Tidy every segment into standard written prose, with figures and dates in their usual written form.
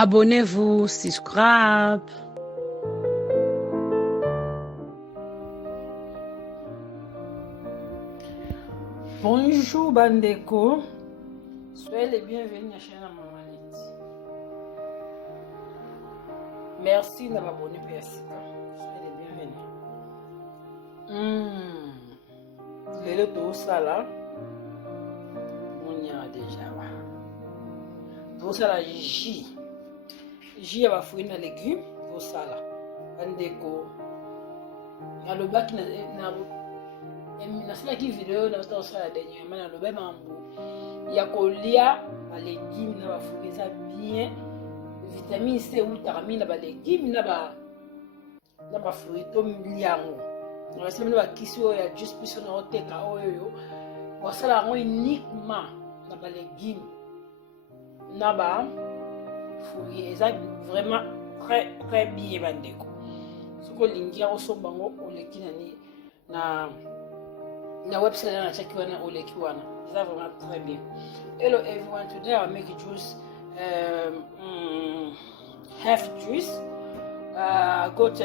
Abonnez-vous, subscribe. Bonjour Bandeko, soyez les bienvenus à la chaîne Maman Liti. Merci de m'abonner pour soyez les bienvenus. Le tout ça là, on y a déjà. Tout ça là, J a fruits et légumes, tout ça là. Bandeko, il y a le bac nasalaki video na tosala dernièrement na lobe mambo ya kolia ba légumes na ba fruits eza bien vitamine C utaka mingi na ba légumes na ba fruits to liango na sema ba kisi oyo ya juice piso na oteka oyo wasala yango uniquement na ba légumes na ba fruits eza vraiment très bien bandeko soko lingi ya osoba ngo oleki na website na check wana oleki wana c'est vraiment très bien. Hello everyone, today I'll make a juice, half juice. Got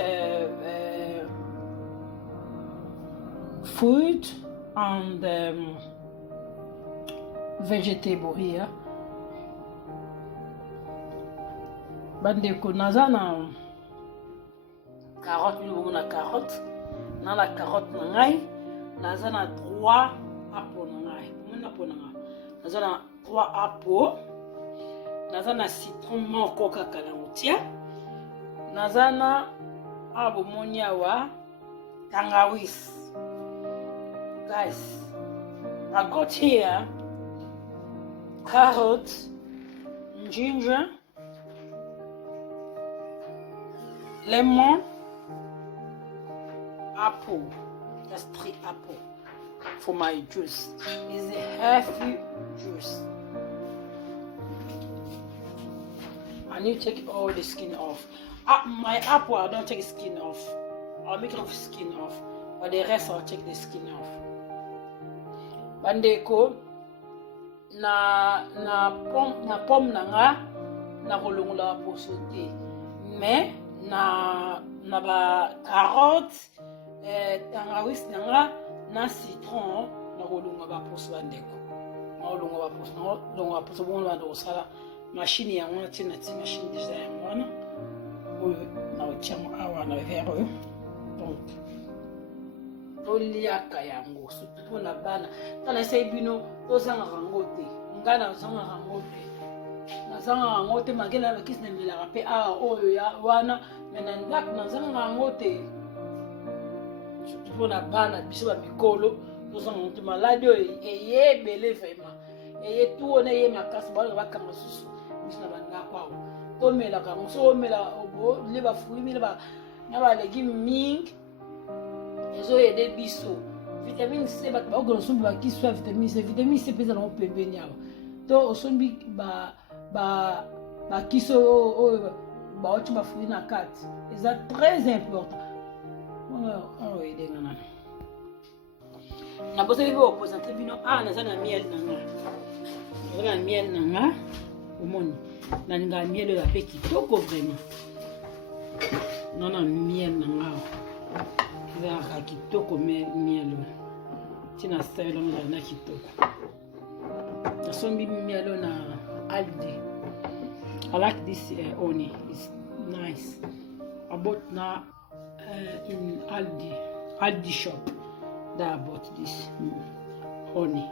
food and vegetable here. Bandeko nazana carotte, na carotte, na la carotte na ngai. Naza na 3 apple na ngai. Mona pona nga. Naza na 3 apple. Naza na citron moko kaka na mutia. Naza na abomonia wa Tangawisi. Guys, I got here carrots, ginger, lemon, apple. That's 3 apples for my juice. It's a healthy juice. I need to take all the skin off. My apple, I don't take the skin off. I'll make the skin off, but the rest I'll take the skin off. Bandeko na pomme nanga na kolongola pour sauter. Mais na ba carottes Tangawisi nanga na citron na kolonga ba poso bandeko na kolonga ba poso na kolonga ba poso bon ba dosala machine ya ngwana tina machine déjà ya ngwana oyo na ochamo awa na verre donc toliaka yango surtout pona bana tala sai bino tozanga rango te ngana zanga rango te nazanga rango te magela bakisi na milaka pe oyo ya wana mena ndako nazanga rango te pour la bana biso ba mikolo nous avons dit malade et belé vraiment et tout on est makasi ba ba kanga susu biso na banga kwao to mela ka so mela obo le ba fruits ba na ba légumes ming ezo aider biso vitamine C ba ba ko so ba ki so vitamine C pesa na pembeni awa to osombi ba kiso o ba ochi ba fruits na kati c'est très important. Na bosa bibo opposante bino naza na miel nanga. Naza na miel nanga. Omoni. Na nga miel ya pe kitoko vraiment. Na miel nanga. Za kitoko miel. Tina style na kitoko. Nasombi miel na aide. I like this honey. It's nice. I bought na in Aldi shop that I bought this honey.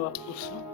makolo ya poso.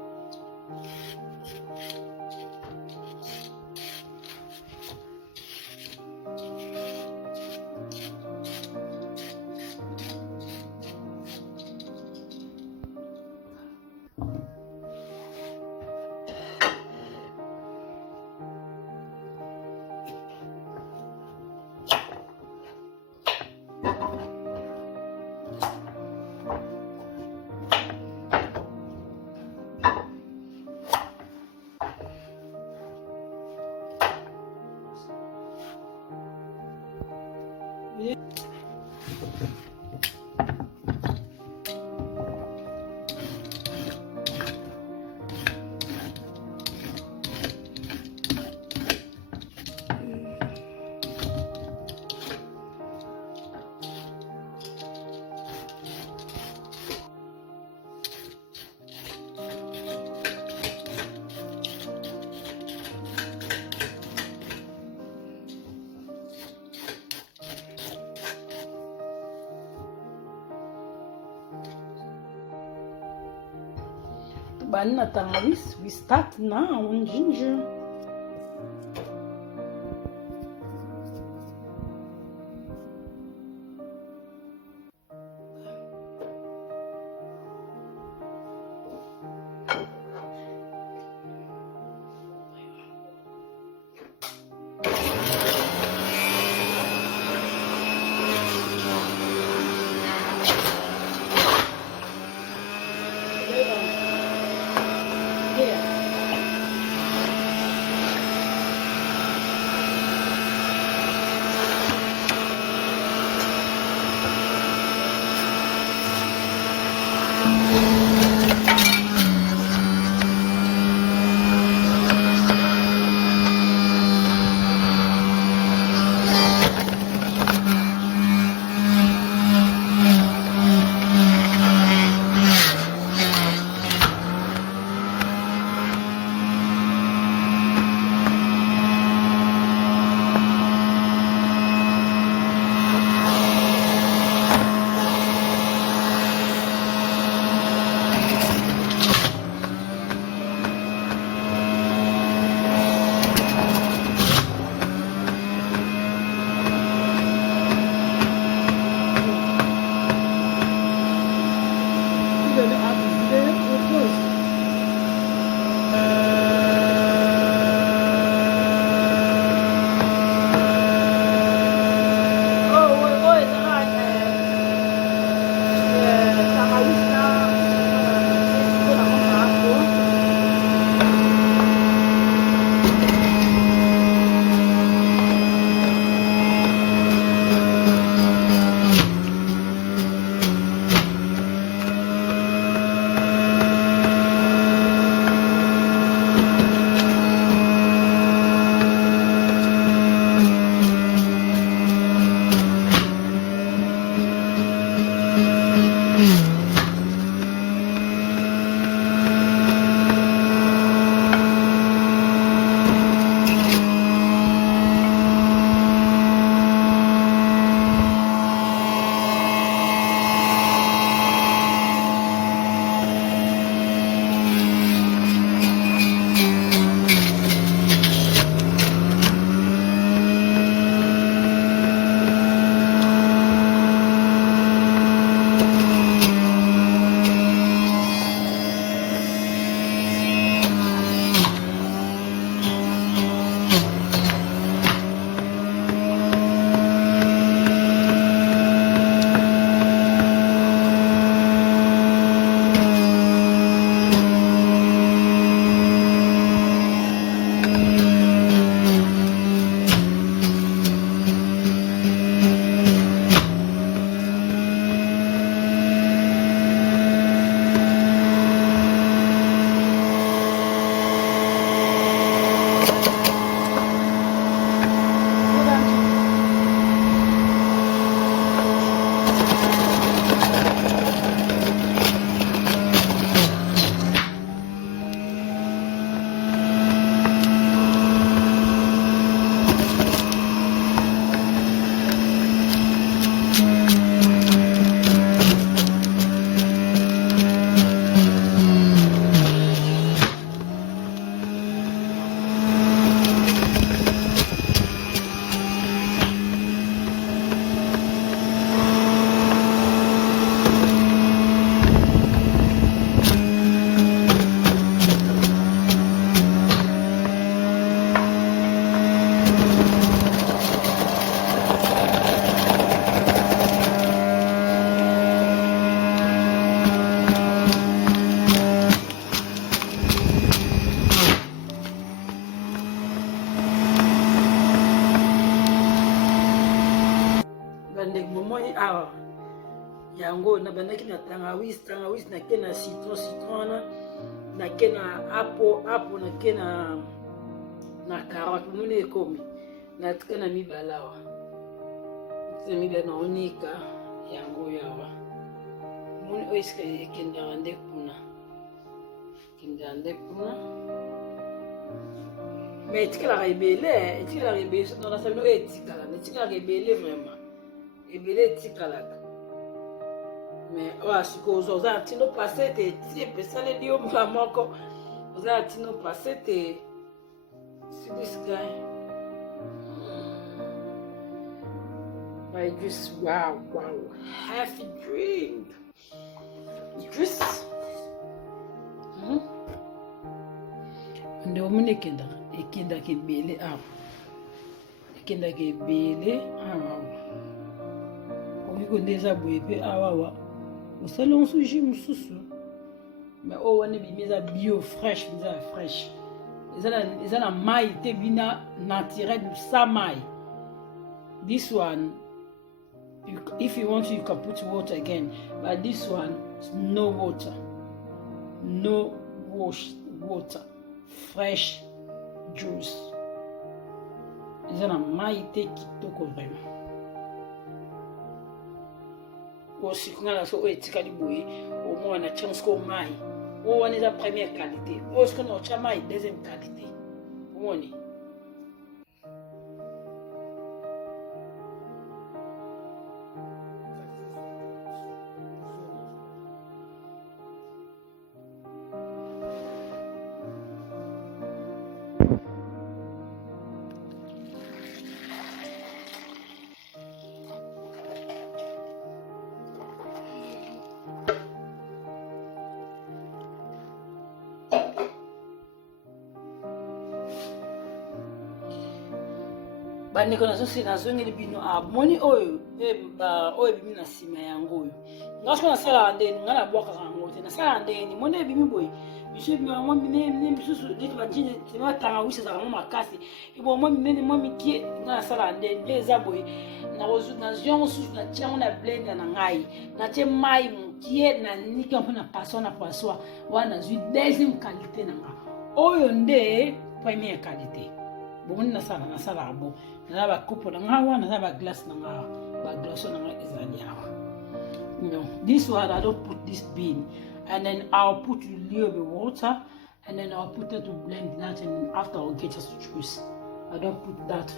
Banana Tangawisi, we start now on ginger. awa yango na bandaki na tangawisi nake na citron nake na apple nake na carotte moni ekomi natika na mibala awa mibala na onika yango yawa moni oyo esika ekendaka nde kuna mais etikalaka ebele na sabino oyo etikalaka ebele vraiment ebele etikalaka mais oyo sikoyo oza na ntindo pase te eti epesaleli yo mbala moko oza na ntindo pase te sibisika I just wow have a drink just nde omoni ekendaka ebele awa omiko nde eza boye mpe awawa osali onso jus mosusu mais oyo wana ebimi eza bio fraîche eza ya fraîche eza na mai te bina naturel sa mai. This one if you want to, you can put water again, but this one no water, no water, fresh juice. Eza na mai te kitoko vraiment. Aussi kuna na so etikali boye au moins na chance ko mai. O wana eza première qualité. O ce qu'on a mai deuxième qualité. Omoni. Bandeko nazongeli bino moni oyo ebimi na nsima yango oyo nga soki nasalaka ndeni nga nabwakaka yango te nasalaka ndeni moni ebimi boye biso ebimi yango minene misusu neti bajini tangawisi ezalaka mo makasi ebo mwa minene mwa mikie nga nasalaka ndeni nde eza boye nazwi yango susu natie yango na blender na ngai natie mai mokie na nika mpo na passoir wana nazwi deuxième qualité na nga oyo nde première qualité. Bon, nasala bon. Na ba coupe na ngawa, na ba glace na ngawa. Ba glace na ngawa ezali awa. No, this one I don't put this bean, and then I'll put a little bit of water, and then I'll put it to blend that, and after I'll get just juice. I don't put that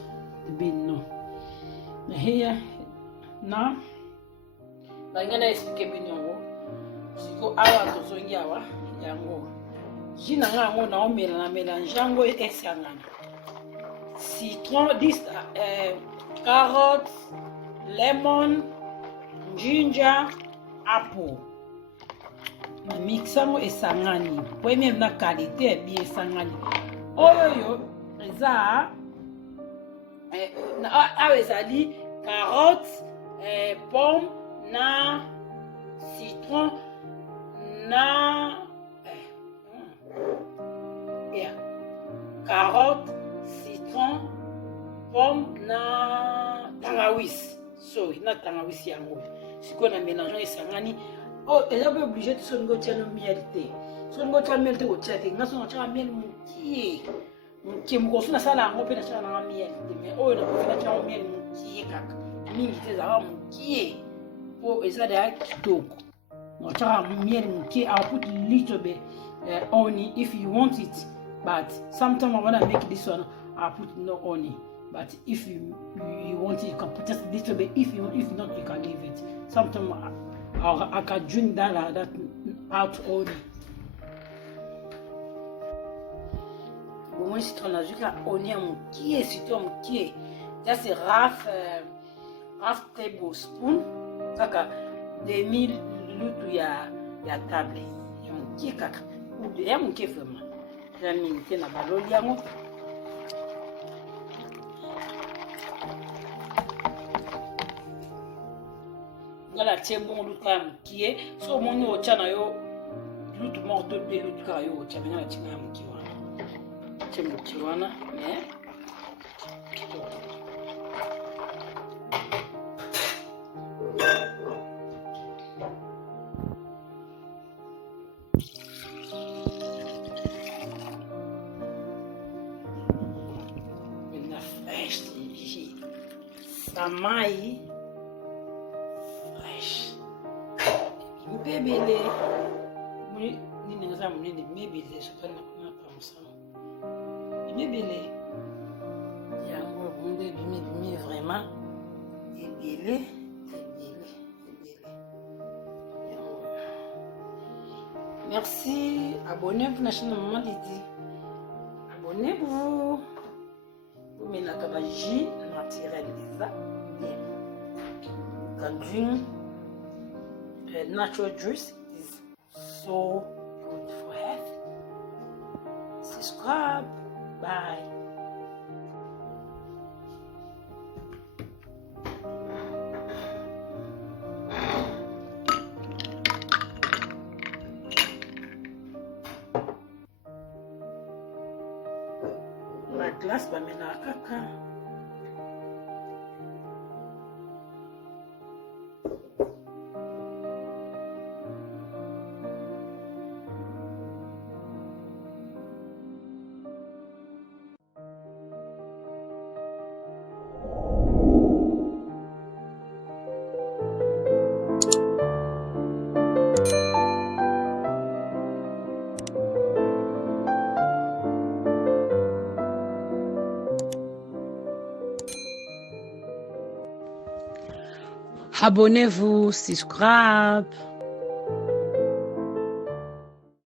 the bean no. Now here, now, I'm gonna explain bean yango. Siko awa to zongi awa yango. Jina nga na omela na mélange yango esangana. Citron, this carrots, lemon, ginger, apple. Na mixango esangani. Po même na qualité bi esangani. Oyo eza na ezali carottes, pomme na citron na carottes, citron, pomme na tangawisi. Sorry, na tangawisi yango. Siko na mélange esangani. Oh, eza pas obligé de songo tia no miel te. Songo tia miel te o tia te. Ngaso na tia miel mukie. Mukie mukosu na sala yango pe na tia na miel te. Mais oh na ko na tia miel mukie kaka. Mingi te za mukie. Po eza da kitoko. Na tia miel mukie. I'll put a little bit honey if you want it. But sometimes I wanna make this one, I'll put no honey. But if you want it, you can put just a little bit. If not, you can leave it. Sometimes I can drink that out honey. Bon, citron là, juste la oignon qui est citron qui est. Ça c'est half tablespoon. Ça que 2000 lutu ya table. Qui est kaka. Ou de ya mon qui vraiment. J'aime que na baloli yango. Ngala tie bon luka mkie so moni o tshana yo lutu morto pe lutu ka yo tshana ngala tshina mkie wana tshembo tshwana mais Bamai fresh. Mbebele. Ni nga munene mbebele sokana kuna pamsa. Mbebele. Yango bunde bimi vraiment. Ebele. Merci. Abonnez-vous à la chaîne de Maman Lydie. Abonnez-vous. Vous mettez la jus naturel. Can drink natural juice is so good for health. Subscribe. Bye. La glace va mener à caca. Abonnez-vous, subscribe.